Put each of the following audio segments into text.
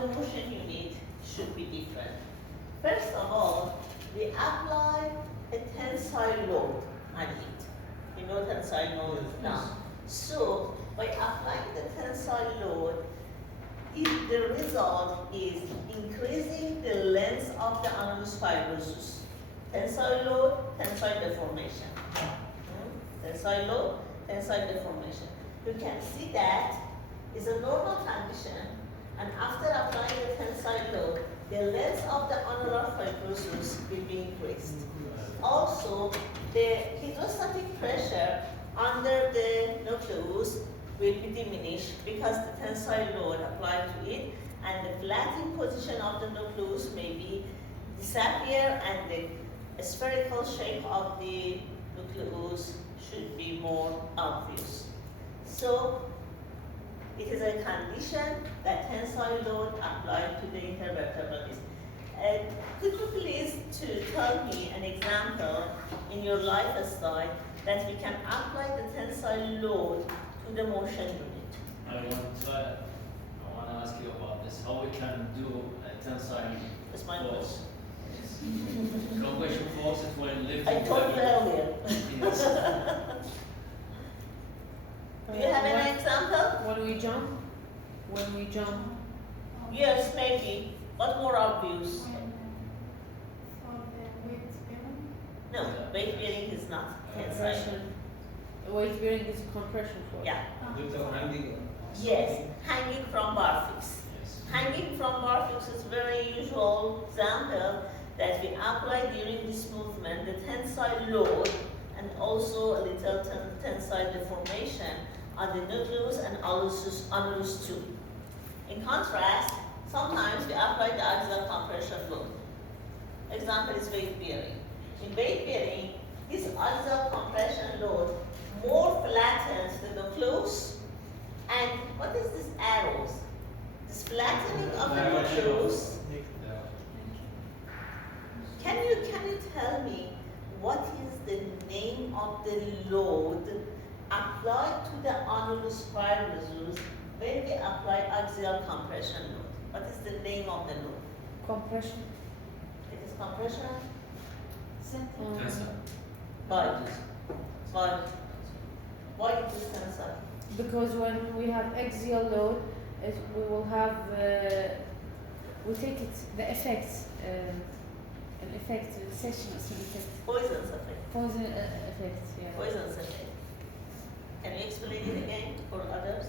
the motion unit should be different. First of all, we apply a tensile load on it. You know tensile load now. So by applying the tensile load, if the result is increasing the length of the annulus fibrosus. Tensile load, tensile deformation. Tensile load, tensile deformation. You can see that is a normal condition, and after applying the tensile load, the length of the annular fibrosus will be increased. Also, the hydrostatic pressure under the nucleus will be diminished because the tensile load applied to it, and the flattening position of the nucleus may be disappear, and the spherical shape of the nucleus should be more obvious. So it is a condition that tensile load applied to the intervertebral disc. Could you please tell me an example in your lifestyle that we can apply the tensile load to the motion unit? I want to ask you about this. How we can do a tensile That's my force? Compression force is when lifting. I told you earlier. Yes. Do you have an example? When we jump? When we jump? Yes, maybe. But more obvious. For the weight bearing? No, weight bearing is not tensile. Compression. Weight bearing is compression force. Yeah. hanging. Yes, hanging from bar fix. Yes. Hanging from bar fix is very usual example that we apply during this movement, the tensile load, and also a little tensile deformation on the nucleus and annulus too. In contrast, sometimes we apply the axial compression load. Example is weight bearing. In weight bearing, this axial compression load more flattens the nucleus. And what is this arrows? This flattening of the nucleus. Can you tell me what is the name of the load applied to the annulus fibrosus when we apply axial compression load? What is the name of the load? Compression. It is compression Center. by why it is tensile? Because when we have axial load, we will have, we take it, the effects, an effect, recession is an effect. Poison's effect. Poison effect, yeah. Poison's effect. Can you explain it again for others?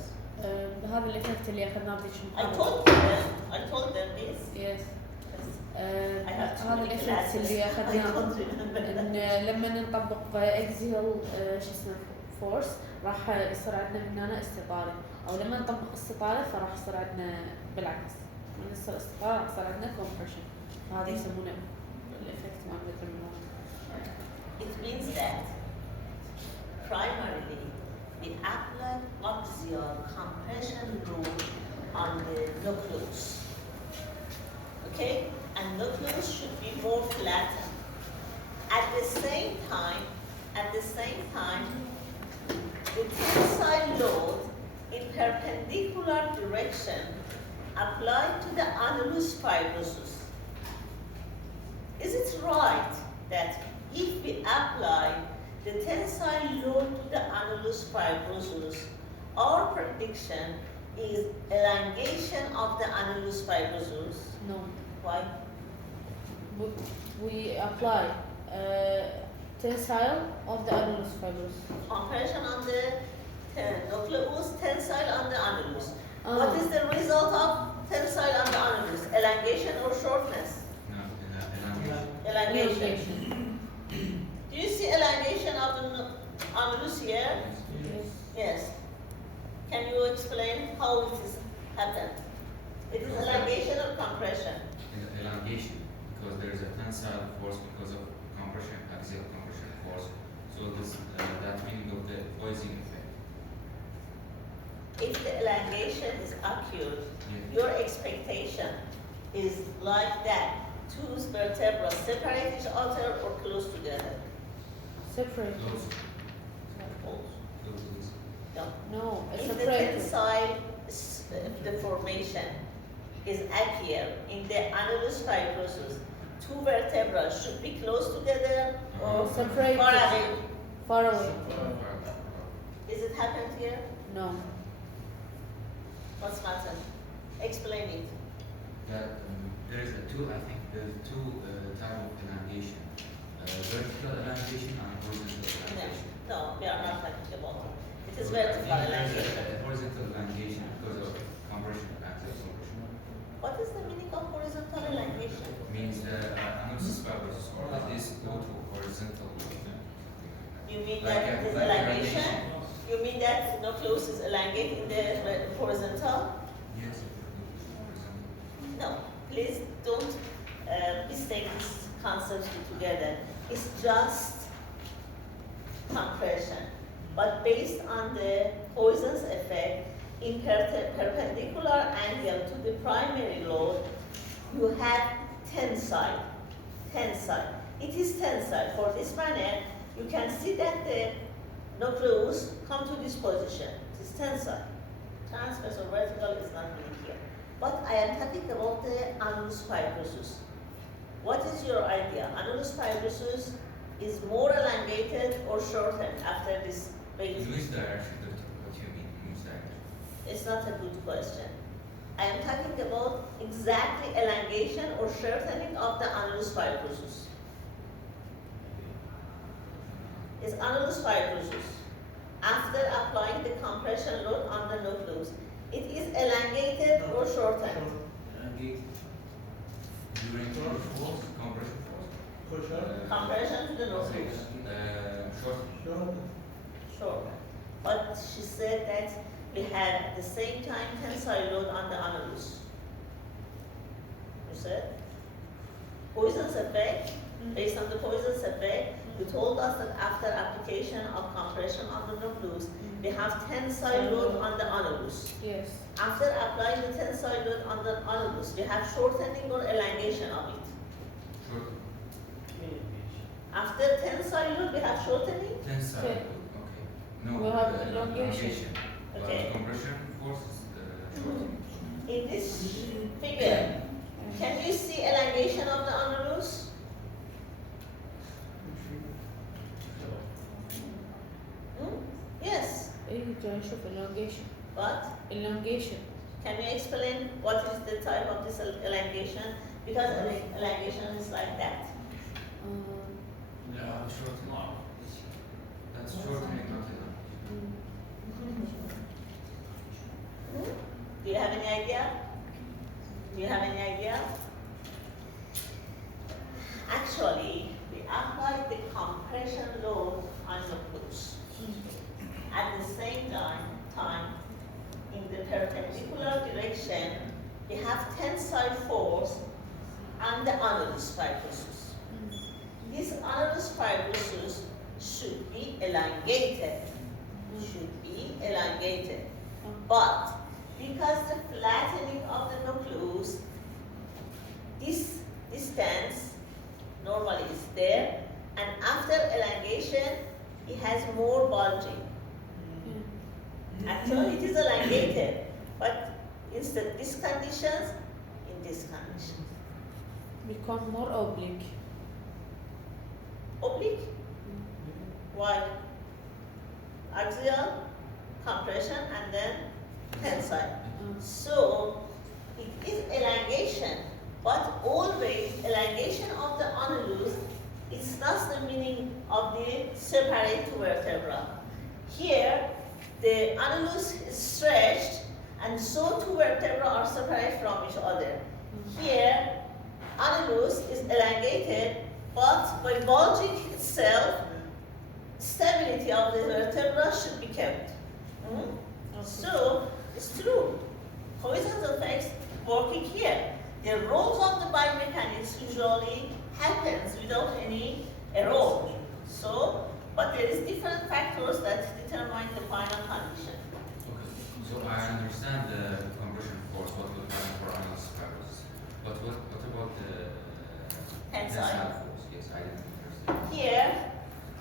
هذا الإفكت اللي أخذناه في I told them this. Yes. I have too هذا many الإفكت classes. اللي I أخذناه don't remember إن that. لما نطبق axial شو اسمه force راح يصير عندنا من هنا استطالة، أو لما نطبق استطالة فراح يصير عندنا بالعكس، من يصير استطالة راح يصير عندنا compression. هذا يسمونه الإفكت مال الترمينال. It means that primarily we apply axial compression load on the nucleus. Okay? And nucleus should be more flattened. At the same time, the tensile load in perpendicular direction applied to the annulus fibrosus. Is it right that if we apply the tensile load to the annulus fibrosus, our prediction is elongation of the annulus fibrosus? No. Why? We apply tensile of the annulus fibrosus. Compression on the nucleus, tensile on the annulus. What is the result of tensile on the annulus? Elongation or shortness? Elongation. Do you see elongation of the annulus here? Yes. Yes. Can you explain how it is happened? It is elongation or compression? Elongation, because there is a tensile force because of compression, axial compression force. So this that meaning of the Poisson effect. If the elongation is occurred, your expectation is like that. Two vertebrae separate each other or close together? Separate. Close. No. No, it's If the separated. tensile deformation is appear in the annulus fibrosus, two vertebrae should be close together or Separate. far away. Far away. Is it happened here? No. What's matter? Explain it. That there is a two. I think there is two type of elongation: vertical elongation and horizontal elongation. No, we are not talking about it. It is So vertical I think elongation. there's a horizontal elongation because of compression, axial compression. What is the meaning of horizontal elongation? Means the annulus fibrosus orbit is go to horizontal. You mean Like that a- it is like elongation? elongation. You mean that nucleus is elongated in the horizontal? Yes. No, please don't mistake these concepts together. It's just compression. But based on the Poisson's effect, in perpendicular angle to the primary load, you have tensile. Tensile. It is tensile. For this manner, you can see that the nucleus come to this position. It is tensile. Transverse or vertical is not really here. But I am talking about the annulus fibrosus. What is your idea? Annulus fibrosus is more elongated or shortened after this In weight? which direction? What do you mean? In which direction? It's not a good question. I am talking about exactly elongation or shortening of the annulus fibrosus. Is annulus fibrosus after applying the compression load on the nucleus, it is elongated or shortened? Elongate. During force, compression force. Compression to the nucleus. Short. Sure. But she said that we had at the same time tensile load on the annulus. You said? Poisson's effect, based on the Poisson's effect, you told us that after application of compression on the nucleus, we have tensile load on the annulus. Yes. After applying the tensile load on the annulus, we have shortening or elongation of it. Short. After tensile load, we have shortening. Tensile. Okay. Okay. No. We have elongation. Okay. Compression force is shortening. In this figure, can you see elongation of the annulus? Hmm? Yes, ايه جاي نشوف elongation. but elongation. can you explain what is the type of this elongation? Because elongation is like that. Yeah, shortening. That's shortening, not elongation. Hmm? Do you have any idea? Do you have any idea? Actually, we applied the compression load on the nucleus. At the same time, in the perpendicular direction, we have tensile force on the annulus fibrosus. This annulus fibrosus should be elongated. Should be elongated. But because the flattening of the nucleus, this distance normally is there, and after elongation, it has more bulging. Actually, it is elongated, but instead these conditions, in this condition. Become more oblique. Oblique? Why? Axial, compression, and then tensile. So, it is elongation, but always elongation of the annulus is not the meaning of the separate two vertebra. Here, the annulus is stretched, and so two vertebrae are separate from each other. Here, annulus is elongated, but by bulging itself, stability of the vertebra should be kept. So, it's true. Poisson's effects working here. The roles of the biomechanics usually happens without any error. So, but there is different factors that determine the final condition. Okay. So I understand the compression force, what we're planning for annulus fibrosus. But what about the Tensile. force? Yes, I didn't understand. Here,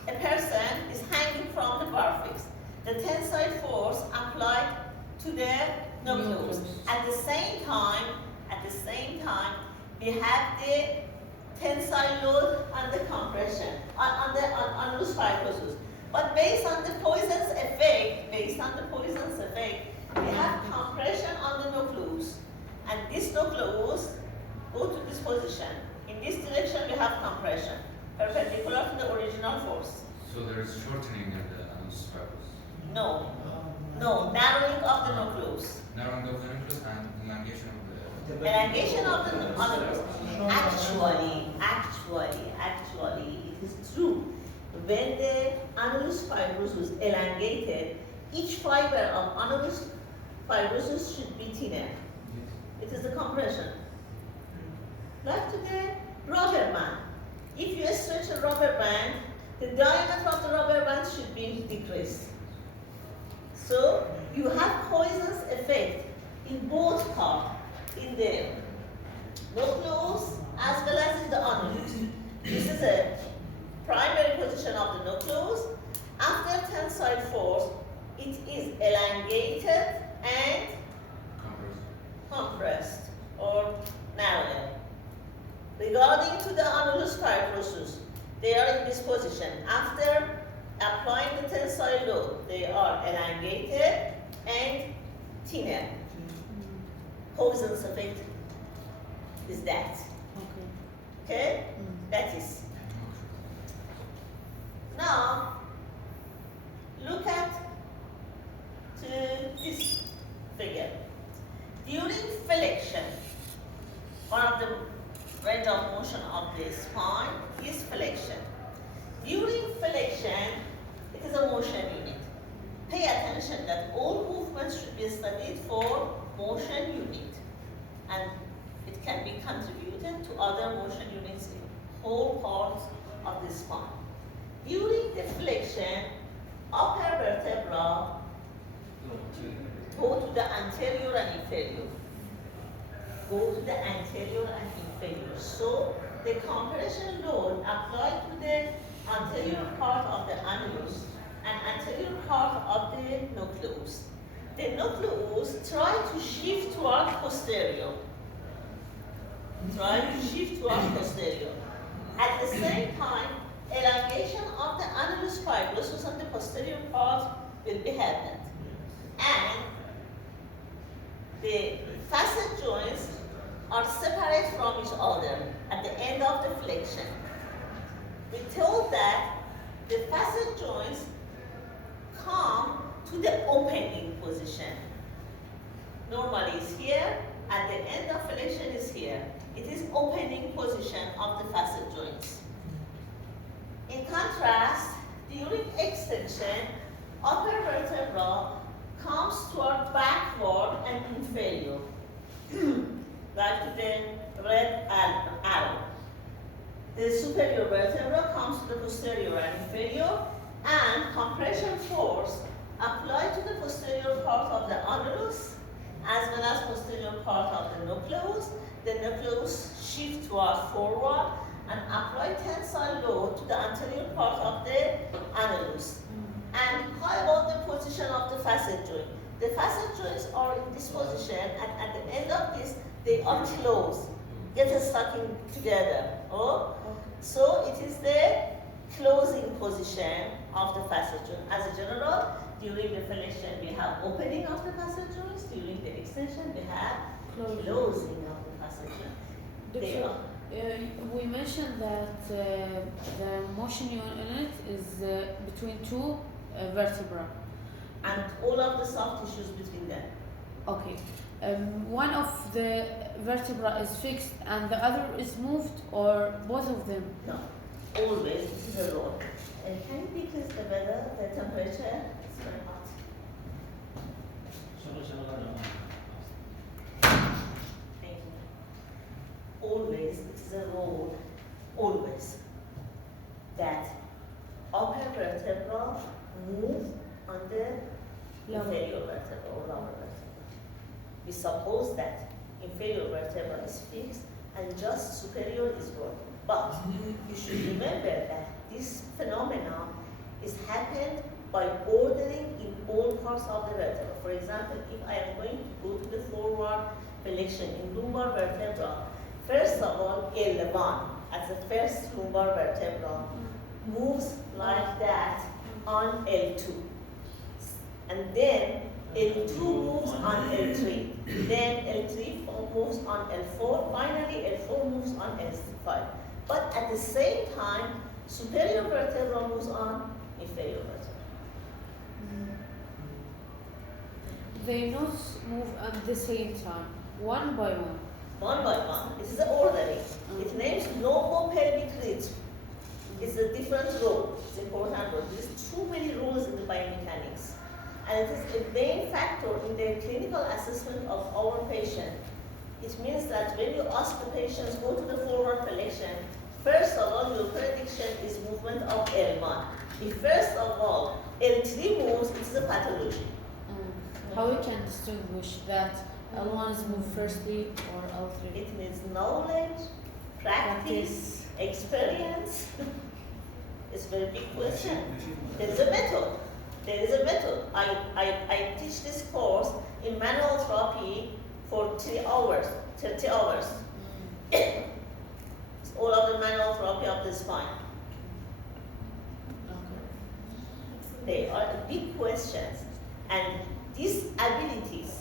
a person is hanging from the bar fix. The tensile force applied to the nucleus. Nucleus. At the same time, At the same time, we have the tensile load and the compression on loose fibrosis. But based on the Poisson's effect, we have compression on the nucleus. And this nucleus go to this position. In this direction, we have compression, perpendicular to the original force. So there is shortening in the annulus fibrous. No, narrowing of the nucleus. Narrowing of the nucleus and elongation of the. Elongation of the nucleus. Actually, it is true. When the annulus fibrous was elongated, each fiber of annulus fibrosus should be thinner. It is the compression. Like to the rubber band. If you stretch a rubber band, the diameter of the rubber band should be decreased. So you have Poisson's effect in both parts, in the nucleus as well as in the annulus. This is a primary position of the nucleus. After tensile force, it is elongated and compressed or narrowed. Regarding to the annulus fibrosus, they are in this position. After applying the tensile load, they are elongated and thinner. Poisson's effect is that. Okay? That is. Now, look at to this figure. During flexion, one of the range of motion of the spine is flexion. During flexion, it is a motion unit. Pay attention that all movements should be studied for motion unit, and it can be contributed to other motion units in whole parts of the spine. During the flexion, upper vertebra go to the anterior and inferior. So the compression load applied to the anterior part of the annulus and anterior part of the nucleus. The nucleus try to shift toward posterior. At the same time, elongation of the annulus fibrosus on the posterior part will be happened. And the facet joints are separate from each other at the end of the flexion. We told that the facet joints come to the opening position. Normally it's here, at the end of flexion is here. It is opening position of the facet joints. In contrast, during extension, upper vertebra comes toward backward and inferior. Like to the red arrow. The superior vertebra comes to the posterior and inferior, and compression force applied to the posterior part of the annulus as well as posterior part of the nucleus. The nucleus shifts toward forward and apply tensile load to the anterior part of the annulus. And how about the position of the facet joint? The facet joints are in this position, and at the end of this, they are closed, get stuck together. Oh? So it is the closing position of the facet joint. As a general, during the flexion, we have opening of the facet joints. During the extension, we have closing of the facet joint. We mentioned that the motion unit is between two vertebrae. And all of the soft tissues between them. Okay. One of the vertebra is fixed and the other is moved, or both of them? No, always this is a rule. And can you decrease the weather, the temperature? It's very hot. Thank you. Always, it is a rule, always, that upper vertebra move on the inferior vertebra or lower vertebra. We suppose that inferior vertebra is fixed and just superior is working. But you should remember that this phenomenon is happened by ordering in all parts of the vertebra. For example, if I am going to go to the forward flexion in lumbar vertebra, first of all, L1 as the first lumbar vertebra moves like that on L2. And then L2 moves on L3. Then L3 moves on L4. Finally, L4 moves on L5. But at the same time, superior vertebra moves on inferior vertebra. They not move at the same time, one by one. One by one. It is the ordering. It names lombo-pelvic ridge. It's a different role. It's an important role. There's too many rules in the biomechanics. And it is a main factor in the clinical assessment of our patient. It means that when you ask the patients, go to the forward flexion, first of all, your prediction is movement of L1. If first of all, L3 moves, it is a pathology. How we can distinguish that L1 is moved firstly or L3? It needs knowledge, practice, experience. It's a very big question. There is a method. There is a method. I teach this course in manual therapy for 3 hours, 30 hours. It's all of the manual therapy of the spine. They are big questions. And these abilities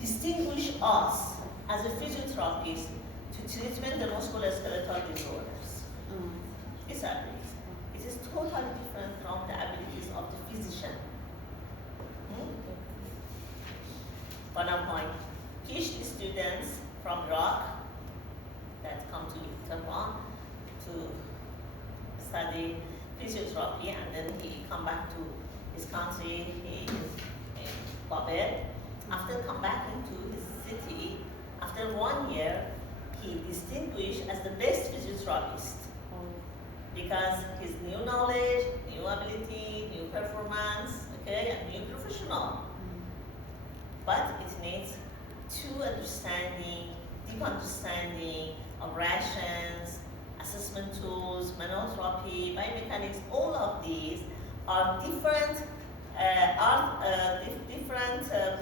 distinguish us as a physiotherapist to treatment the musculoskeletal disorders. These abilities. It is totally different from the abilities of the physician. One of my PhD students from Iraq that come to Tehran to study physiotherapy, and then he come back to his country, he is in Babel. After come back into his city, after 1 year, he distinguished as the best physiotherapist because his new knowledge, new ability, new performance, okay, and new professional. But it needs deep understanding of rations, assessment tools, manual therapy, biomechanics. All of these are different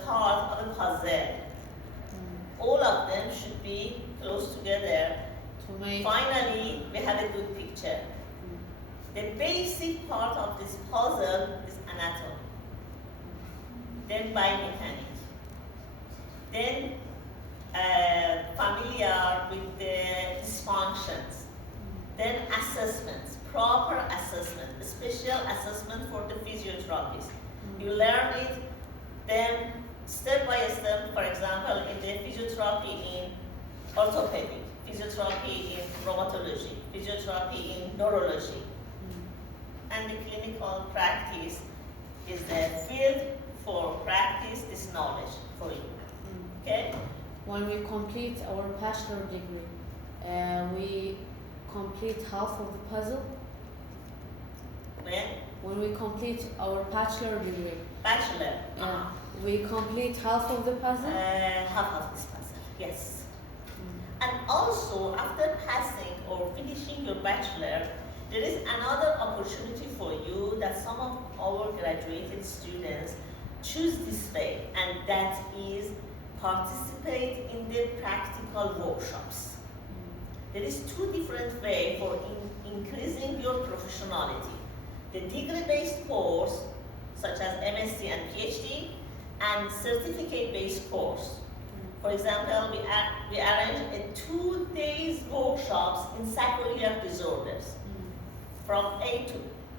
parts of a puzzle. All of them should be close together. Finally, we have a good picture. The basic part of this puzzle is anatomy, then biomechanics, then familiar with the dysfunctions, then assessments, proper assessment, special assessment for the physiotherapist. You learn it, then step by step, for example, in the physiotherapy in orthopedic, physiotherapy in rheumatology, physiotherapy in neurology. And the clinical practice is the field for practice this knowledge for you. Okay? When we complete our bachelor degree, we complete half of the puzzle. When we complete our bachelor degree, we complete half of the puzzle. Half of this puzzle, yes. And also, after passing or finishing your bachelor, there is another opportunity for you that some of our graduated students choose this way, and that is participate in the practical workshops. There is 2 different ways for increasing your professionality. The degree-based course, such as MSc and PhD, and certificate-based course. For example, we arrange a 2 days workshops in sacroiliac disorders from 8 to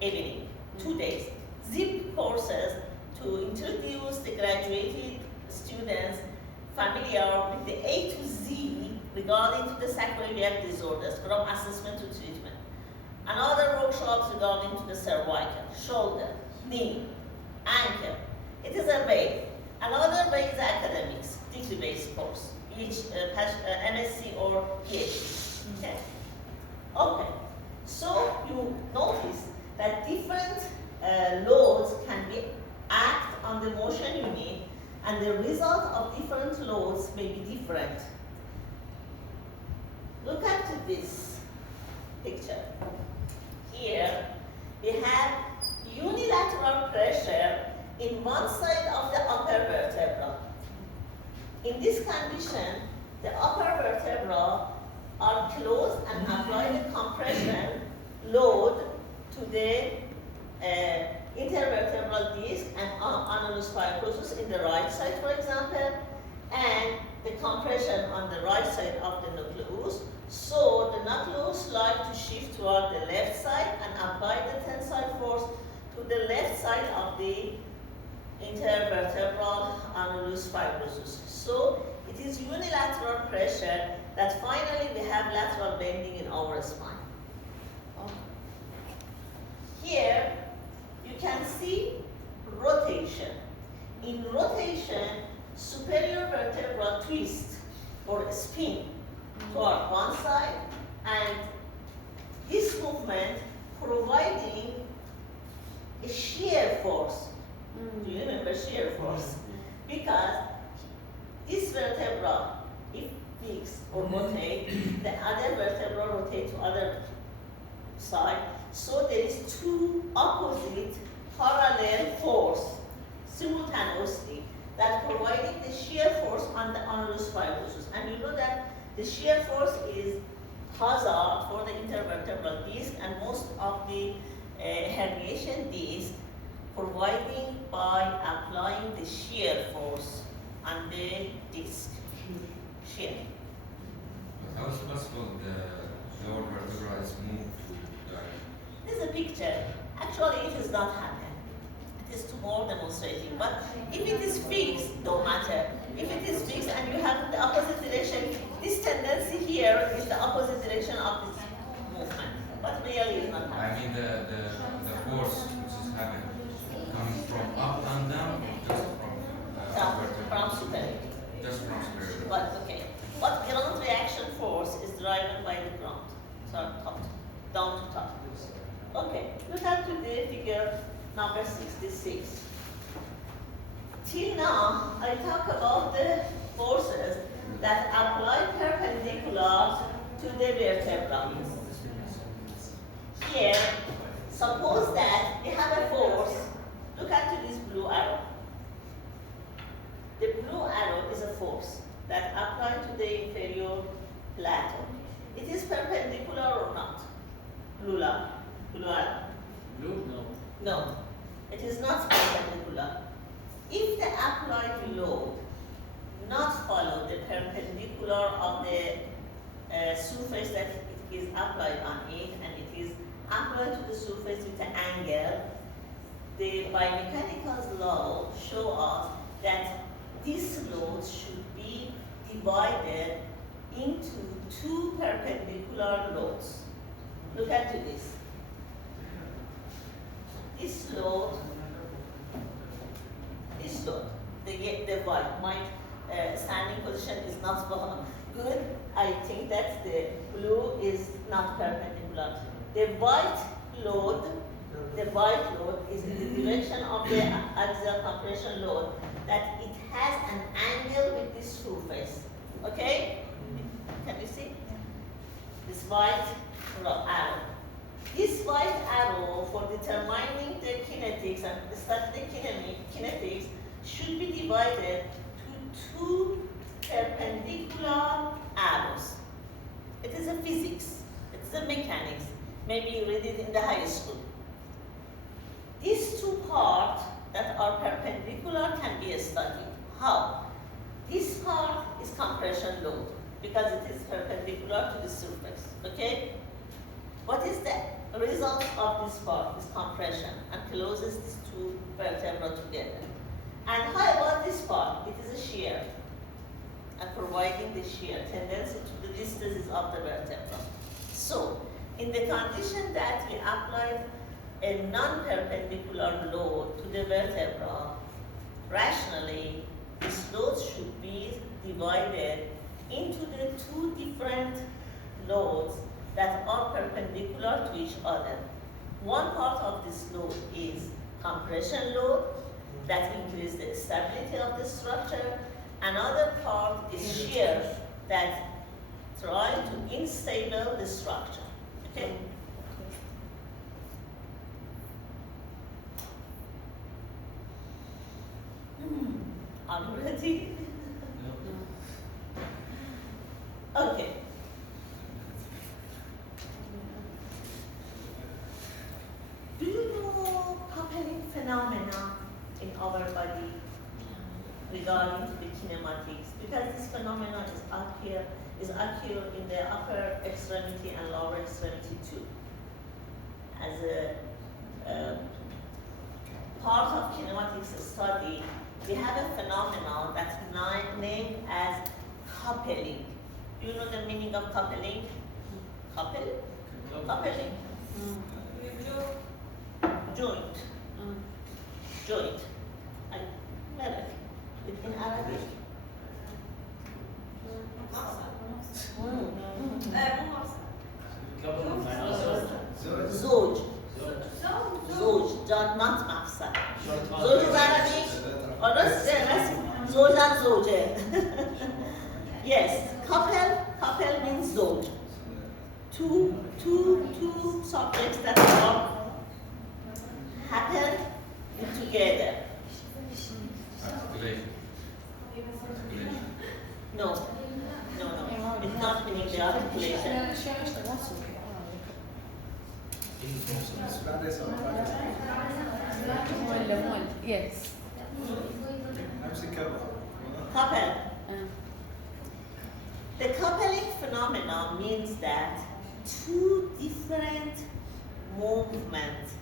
evening, 2 days. Zip courses to introduce the graduated students familiar with the A to Z regarding to the sacroiliac disorders, from assessment to treatment. Another workshops regarding to the cervical, shoulder, knee, ankle. It is a way. Another way is academics, degree-based course, each MSc or PhD. Okay. Okay. So you notice that different loads can be act on the motion unit, and the result of different loads may be different. Look at this picture. Here we have unilateral pressure in one side of the upper vertebra. In this condition, the upper vertebrae are closed and apply the compression load to the intervertebral disc and annulus fibrosus in the right side, for example, and the compression on the right side of the nucleus. So the nucleus like to shift toward the left side and apply the tensile force to the left side of the intervertebral annulus fibrosus. So it is unilateral pressure that finally we have lateral bending in our spine. Here you can see rotation. In rotation, superior vertebra twist or spin toward one side, and this movement providing a shear force. Do you remember shear force? Because this vertebra, if fixed or rotate, the other vertebra rotate to other side. So there is two opposite parallel force simultaneously that providing the shear force on the annulus fibrosus. And you know that the shear force is hazard for the intervertebral disc, and most of the herniation disc providing by applying the shear force on the disc. Shear. But how is it possible the lower vertebra is moved to the This is a picture. Actually, it does not happen. It is more demonstrating. But if it is fixed, don't matter. If it is fixed and you have the opposite direction, this tendency here is the opposite direction of this movement. But really, it's not I happening. mean the force which is happening coming from up and down or just from vertebra? From superior. Just from superior. But okay. But ground reaction force is driven by the ground. So top, down to top. Okay, look at to the figure number 66. Till now, I talk about the forces that apply perpendicular to the vertebra. Here, suppose that we have a force. Look at to this blue arrow. The blue arrow is a force that applies to the inferior plateau. It is perpendicular or not? Blue arrow. Blue? No. No, it is not perpendicular. If the applied load not follow the perpendicular of the surface that it is applied on it, and it is applied to the surface with an angle, the biomechanics law show us that this load should be divided into two perpendicular loads. Look at this. This load, the white, my standing position is not good. I think that the blue is not perpendicular. The white load is in the direction of the axial compression load, that it has an angle with this surface. Okay? Can you see? This white arrow. This white arrow, for determining the kinetics and study the kinetics, should be divided to two perpendicular arrows. It is a physics, it's a mechanics. Maybe you read it in the high school. These two parts that are perpendicular can be studied. How? This part is compression load because it is perpendicular to the surface. Okay? What is the result of this part? Is compression and closes these two vertebrae together. And how about this part? It is a shear and providing the shear tendency to the distances of the vertebra. So, in the condition that we applied a non-perpendicular load to the vertebra, rationally, this load should be divided into the two different loads that are perpendicular to each other. One part of this load is compression load that increases the stability of the structure. Another part is shear that tries to unstable the structure. Okay? Are you ready? regarding to the kinematics, because this phenomenon is occur in the upper extremity and lower extremity too. As a part of kinematics study, we have a phenomenon that's named as coupling. Do you know the meaning of coupling? Couple? Coupling. Joint. Joint. In Arabic. زوج. زوج. not مفصل. زوج is Arabic. زوج and زوجة. Yes, couple means زوج. Two subjects that are happen together. Articulation. No. It's not meaning the articulation. Yes. Couple. The coupling phenomenon means that two different movements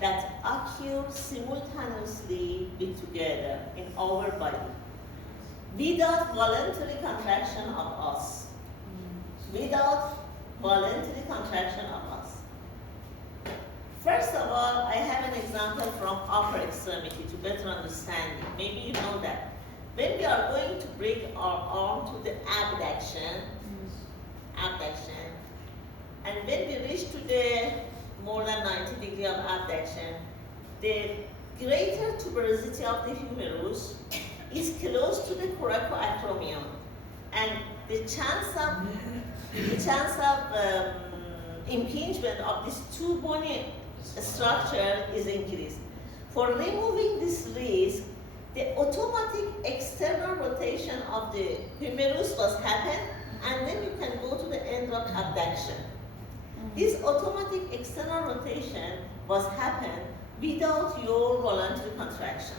that occur simultaneously be together in our body without voluntary contraction of us. Without voluntary contraction of us. First of all, I have an example from upper extremity to better understand it. Maybe you know that. When we are going to bring our arm to the abduction, and when we reach to the more than 90 degree of abduction, the greater tuberosity of the humerus is close to the coracoacromion, and the chance of impingement of these two bony structure is increased. For removing this risk, the automatic external rotation of the humerus was happen, and then you can go to the end of abduction. This automatic external rotation was happen without your voluntary contraction.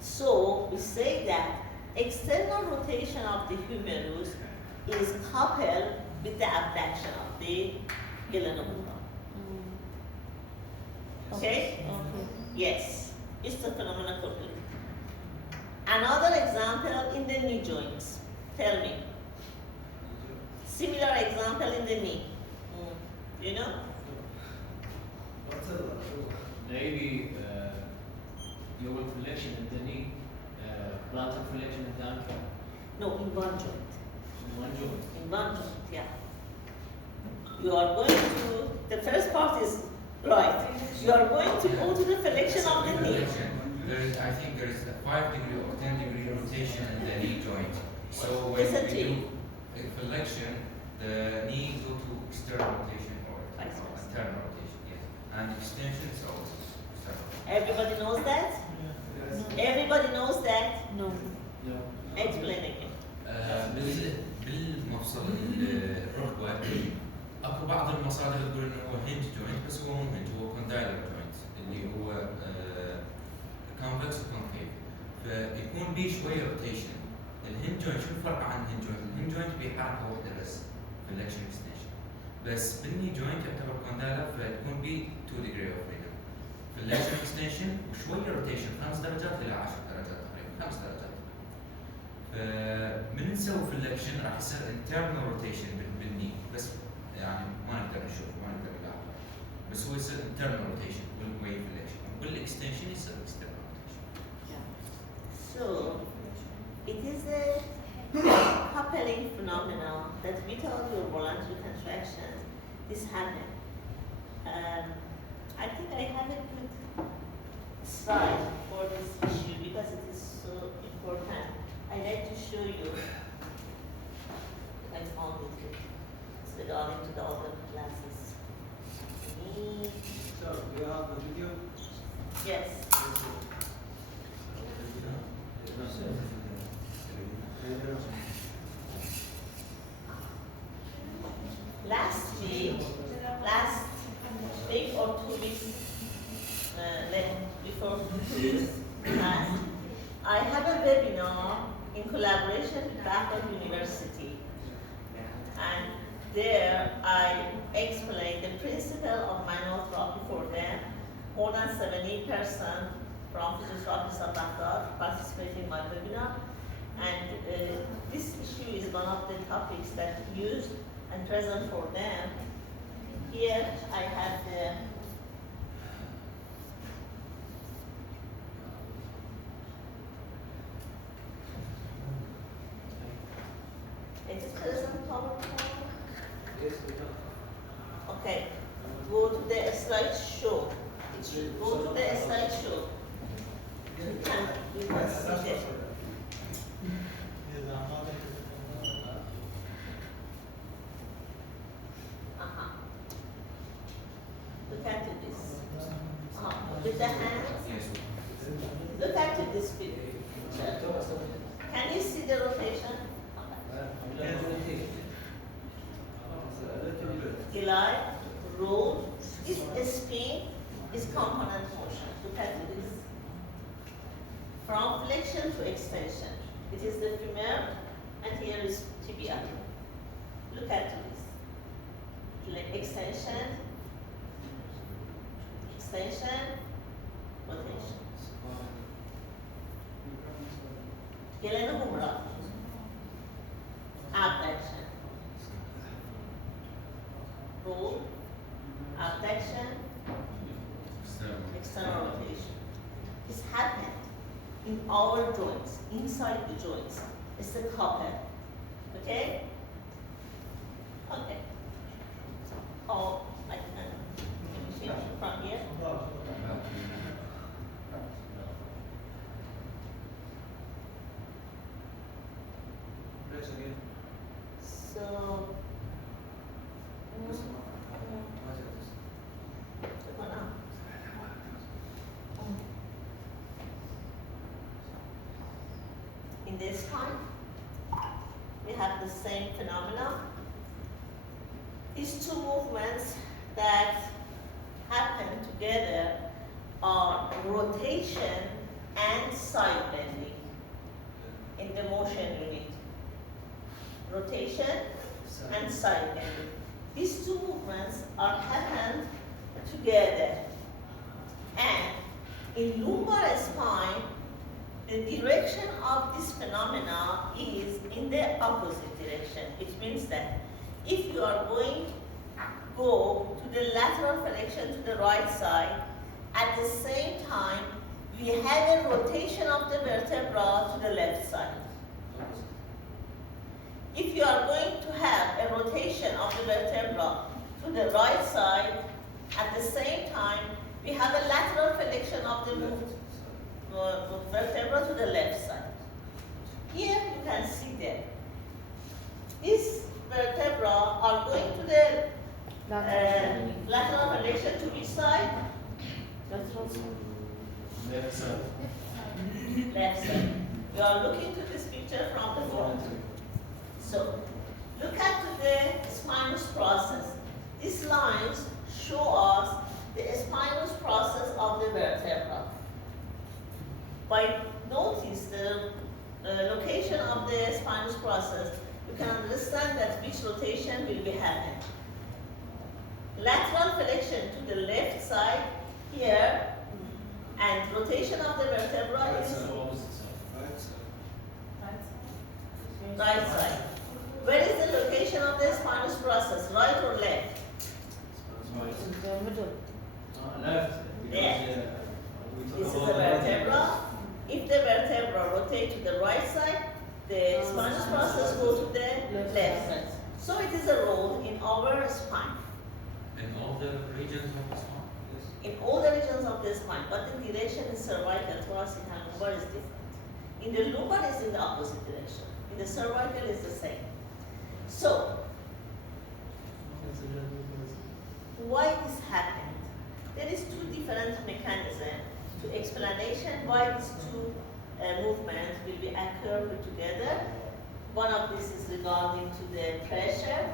So we say that external rotation of the humerus is coupled with the abduction of the gelenomura. Okay? Yes, it's the phenomenon coupling. Another example in the knee joints. Tell me. Similar example in the knee. You know? Maybe your flexion in the knee, plantar flexion in the ankle. No, in one joint. In one joint. In one joint, yeah. You are going to, the first part is right. You are going to go to the flexion of the knee. I think there is a 5 degree or 10 degree rotation in the knee joint. So when Listen to we you. do a flexion, the knee go to external rotation or internal rotation, yes. And extension is also external. Everybody knows that? Everybody knows that? No. No. Explain again. بالمفصل الركبة اكو بعض المصادر تقول انه هو هنج جوينت بس هو مو هنج هو كوندايلر جوينت اللي هو كونفكس وكونكيف فيكون بيه شويه روتيشن. الهنج جوينت شو الفرق عن الهنج جوينت؟ الهنج جوينت بيه حركه واحده بس في الاكشن اكستنشن بس بالني جوينت يعتبر كوندايلر فتكون بيه 2 degree of freedom. في الاكشن اكستنشن وشويه روتيشن 5 درجات الى 10 درجات تقريبا 5 درجات. من نسوي في الاكشن راح يصير internal rotation بالني بس يعني ما نقدر نشوف ما نقدر نلاحظ بس هو يصير internal rotation بالوي في الاكشن والاكستنشن يصير external rotation. So, it is a coupling phenomenon that without your voluntary contraction, this happens. I think I have a good slide for this issue because it is so important. I'd like to show you. I found it. It's regarding to the other classes. So, do you have the video? Yes. Last week or 2 weeks before this class, I webinar in collaboration with Bangkok University. And there I explained the principle of manual therapy for them. More than 70% from physiotherapists of Bangkok participated in my webinar. And this issue is one of the topics that used and present for them. Here I have the is it present PowerPoint? Yes, we have. Okay, go to the slideshow. It should go to the slideshow. You can see it. Uh-huh. Look at this. With the hands, Yes. look at this picture. Can you see the rotation? Glide, roll, is spin, is component motion. Look at this. From flexion to extension. It is the femur, and here is tibia. Look at this. Extension, extension, rotation. Gelene humra. Abduction. Roll, abduction, external rotation. This happened in our joints, inside the joints. It's the couple. Okay? Okay. Oh, I can change from here. Press again. So, in this time, we have the same phenomena. These two movements that happen together are rotation and side bending in the motion unit. Rotation and side bending. These two movements are happened together. And in lumbar spine, the direction of this phenomena is in the opposite direction. It means that if you are going to go to the lateral flexion to the right side, at the same time, we have a rotation of the vertebra to the left side. If you are going to have a rotation of the vertebra to the right side, at the same time, we have a lateral flexion of the vertebra to the left side. Here you can see that these vertebra are going to the lateral flexion to which side? Lateral side. Left side. Left side. We are looking to this picture from the front. So, look at the spinous process. These lines show us the spinous process of the vertebra. By notice the location of the spinous process, you can understand that which rotation will be happening. Lateral flexion to the left side here, and rotation of the vertebra Right is side, opposite side. Right side. right side. Where is the location of the spinous process, right or left? Right. In the middle. Left. Because, Left. we talk This is the about vertebra. If the vertebra rotate to the right side, the spinous process goes to the left side. So it is a roll in our spine, In all the regions of the spine. in all the regions of the spine, but the direction in cervical, thoracic, and lumbar is different. In the lumbar is in the opposite direction. In the cervical is the same. So, why this happened? There is two different mechanisms to explanation why these two movements will be occurred together. One of this is regarding to the pressure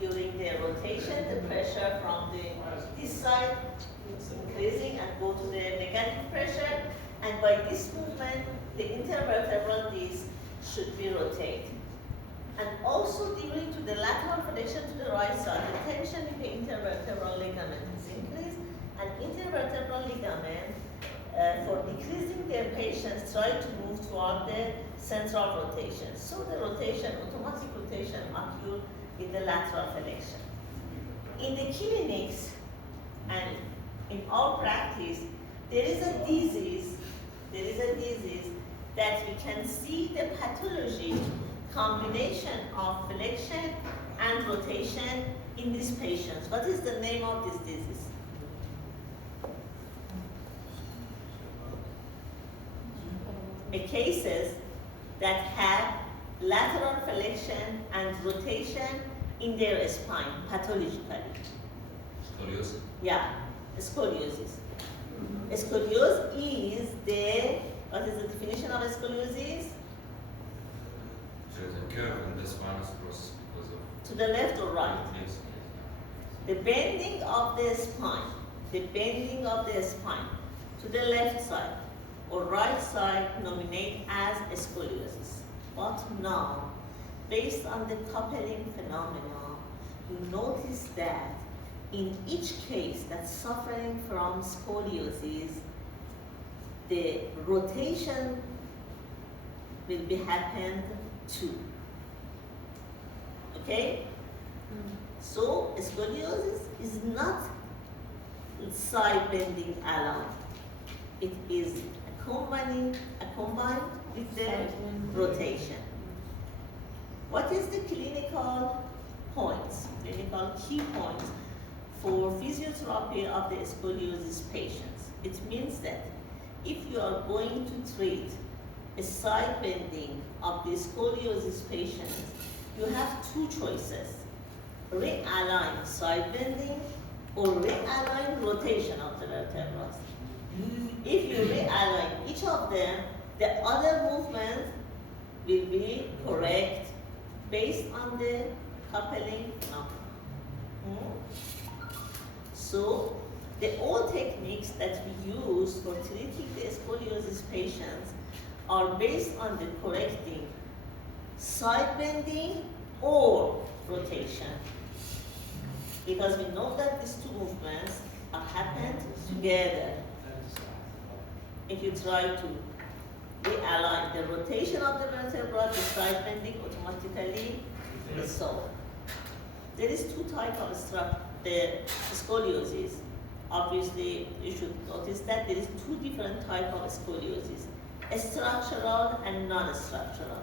during the rotation. The pressure from this side is increasing and go to the negative pressure. And by this movement, the intervertebral disc should be rotated. And also during to the lateral flexion to the right side, the tension in the intervertebral ligament is increased, and intervertebral ligament, for decreasing their patients, try to move toward the central rotation. So the rotation, automatic rotation occurs with the lateral flexion. In the clinics and in our practice, there is a disease that we can see the pathology combination of flexion and rotation in these patients. What is the name of this disease? Cases that have lateral flexion and rotation in their spine pathologically. Scoliosis. Yeah, scoliosis. Scoliosis is the, what is the definition of scoliosis? There's a curve in the spinous process because of. To the left or right? Yes. The bending of the spine, to the left side or right side nominate as scoliosis. But now, based on the coupling phenomena, you notice that in each case that's suffering from scoliosis, the rotation will be happened too. Okay? So scoliosis is not side bending alone. It is combined with the rotation. What is the clinical key points for physiotherapy of the scoliosis patients? It means that if you are going to treat a side bending of the scoliosis patients, you have two choices: realign side bending or realign rotation of the vertebrae. If you realign each of them, the other movement will be correct based on the coupling phenomena. So the old techniques that we use for treating the scoliosis patients are based on the correcting side bending or rotation, because we know that these two movements are happened together. If you try to realign the rotation of the vertebra, the side bending automatically is solved. There is two types of the scoliosis. Obviously, you should notice that there is two different types of scoliosis: structural and non-structural.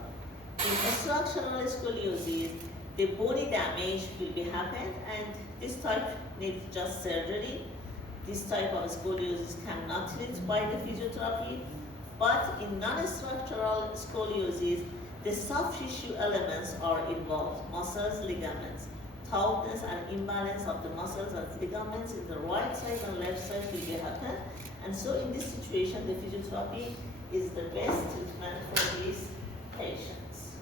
In structural scoliosis, the bony damage will be happened, and this type needs just surgery. This type of scoliosis cannot treat by the physiotherapy. But in non-structural scoliosis, the soft tissue elements are involved: muscles, ligaments. Tautness and imbalance of the muscles and ligaments in the right side and left side will be happen. And so in this situation, the physiotherapy is the best treatment for these patients.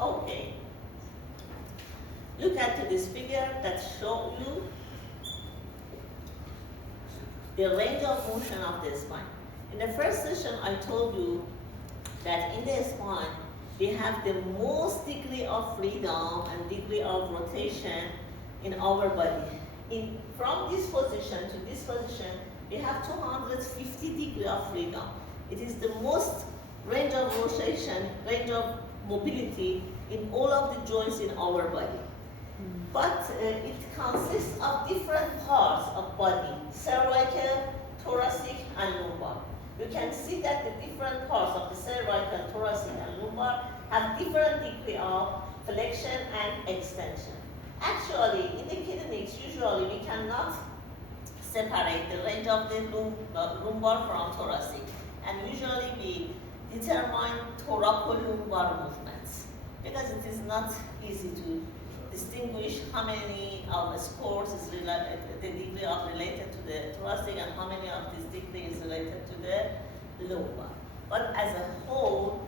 Okay. Look at this figure that shows you the range of motion of the spine. In the first session, I told you that in the spine, we have the most degree of freedom and degree of rotation in our body. From this position to this position, we have 250 degrees of freedom. It is the most range of rotation, range of mobility in all of the joints in our body. But it consists of different parts of body: cervical, thoracic, and lumbar. You can see that the different parts of the cervical, thoracic, and lumbar have different degree of flexion and extension. Actually, in the clinics, usually we cannot separate the range of the lumbar from thoracic, and usually we determine thoracolumbar movements because it is not easy to distinguish how many of the scores is related, the degree of related to the thoracic, and how many of this degree is related to the lumbar. But as a whole,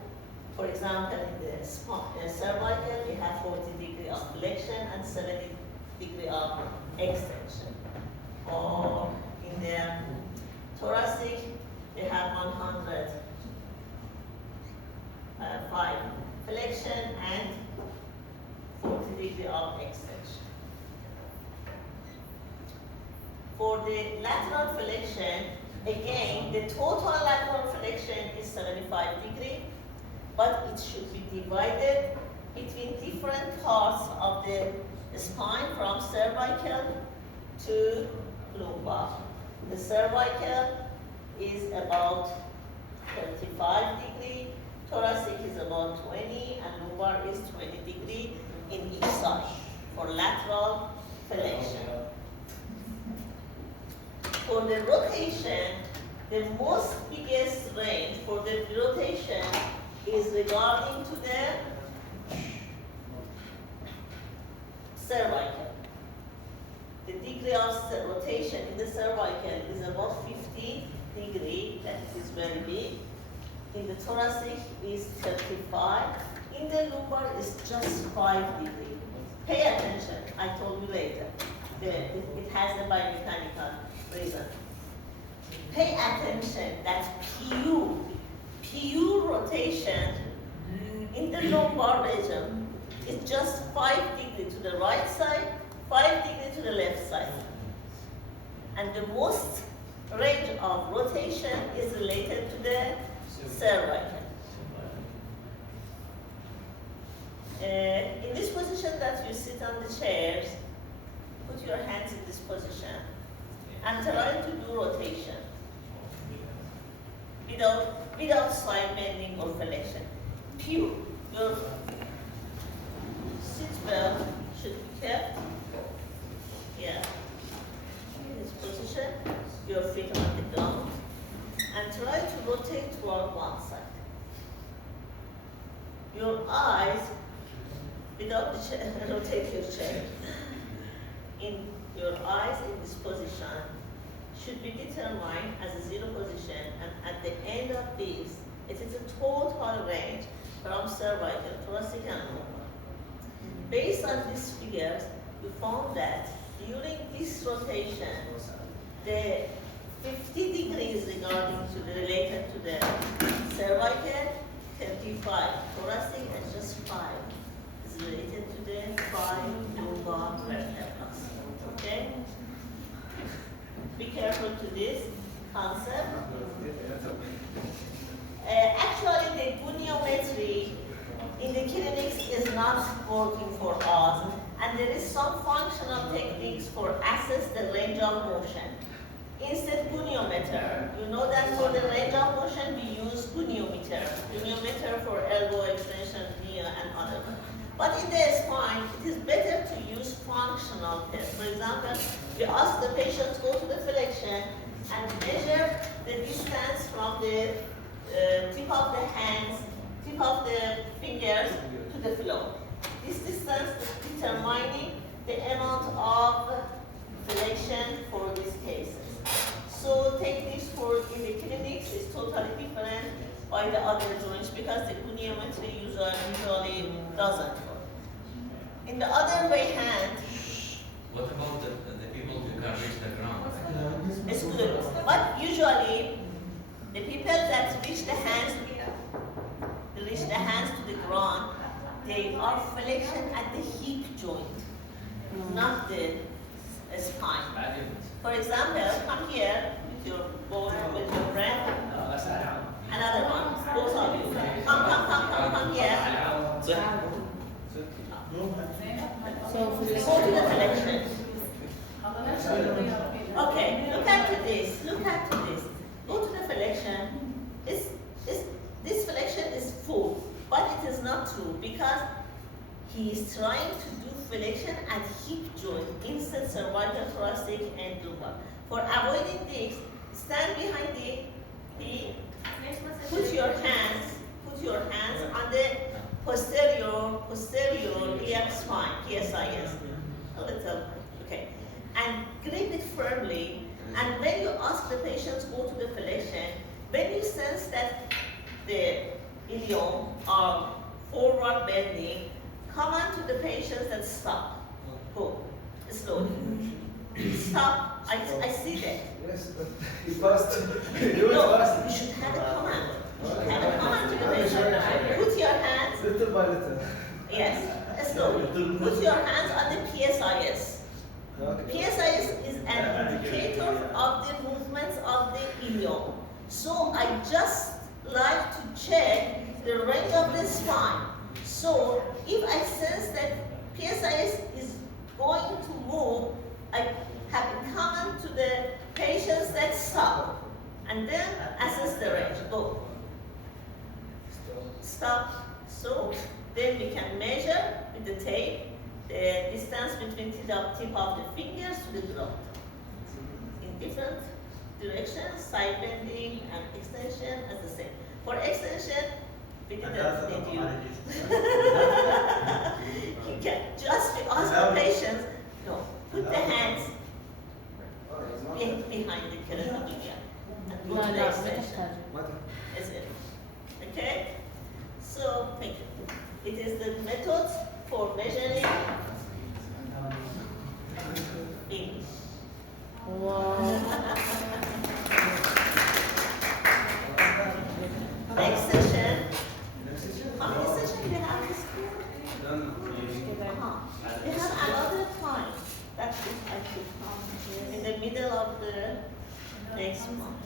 for example, in the cervical, we have 40 degrees of flexion and 70 degrees of extension. Or in the thoracic, for the lateral flexion, again, the total lateral flexion is 75 degrees, but it should be divided between different parts of the spine from cervical to lumbar. The cervical is about 35 degrees, thoracic is about 20, and lumbar is 20 degrees in each side for lateral flexion. For the rotation, the most biggest range for the rotation is regarding to the cervical. The degree of rotation in the cervical is about 50 degrees, that is very big. In the thoracic is 35. In the lumbar is just 5 degrees. Pay attention, I told you later. It has a biomechanical reason. Pay attention that pure rotation in the lumbar region is just 5 degrees to the right side, 5 degrees to the left side. And the most range of rotation is related to the cervical. In this position that you sit on the chairs, put your hands in this position and try to do rotation without side bending or flexion. Pure. Your seat belt should be kept here in this position, your feet on the ground, and try to rotate toward one side. Your eyes, without the chair, rotate your chair. In your eyes in this position should be determined as a zero position, and at the end of this, it is a total range from cervical, thoracic, and lumbar. Based on these figures, we found that during this rotation, the 50 degrees related to the cervical, 35 thoracic, and just 5 is related to the 5 lumbar vertebrae. Okay? Be careful to this concept. Actually, the goniometry in the clinics is not working for us, and there is some functional techniques for assess the range of motion. Instead, goniometer. You know that for the range of motion, we use goniometer. Goniometer for elbow extension, knee, and other. But in the spine, it is better to use functional tests. For example, we ask the patient to go to the flexion and measure the distance from the tip of the hands, tip of the fingers to the floor. This distance is determining the amount of flexion for these cases. So techniques for in the clinics is totally different by the other joints because the goniometry usually doesn't work. In the other way hand, What about the people who can't reach the ground? it's good. But usually, the people that reach the hands to the ground, they are flexion at the hip joint, not the spine. For example, come here with your bone, with your friend. Another one, both of you. Come here. So Go to the flexion. Okay, look at this. Look at this. Go to the flexion. This flexion is full, but it is not true because he is trying to do flexion at hip joint instead cervical, thoracic, and lumbar. For avoiding this, stand behind the put your hands on the posterior iliac spine, PSIS, a little, okay, and grip it firmly. And when you ask the patient to go to the flexion, when you sense that the ilium are forward bending, command to the patients that stop. Go slowly. Stop. I see that. Yes, but he passed. No, you should have a command. Have a command to the patient. Put your hands. Little by little. Yes, slowly. Put your hands on the PSIS. PSI is an indicator of the movements of the ileum. So I just like to check the range of the spine. So if I sense that PSI is going to move, I have it common to the patients that stop and then assess the range. Go. Stop. So then we can measure with the tape the distance between tip of the fingers to the glove in different directions, side bending and extension as the same. For extension, we didn't need you. You can just ask the patients, no, put the hands behind the cranium and go to the extension. Is it? Okay? So, thank you. It is the method for measuring English. Wow. Next session. How many sessions we have this school? We have another time that I could come in the middle of the next month.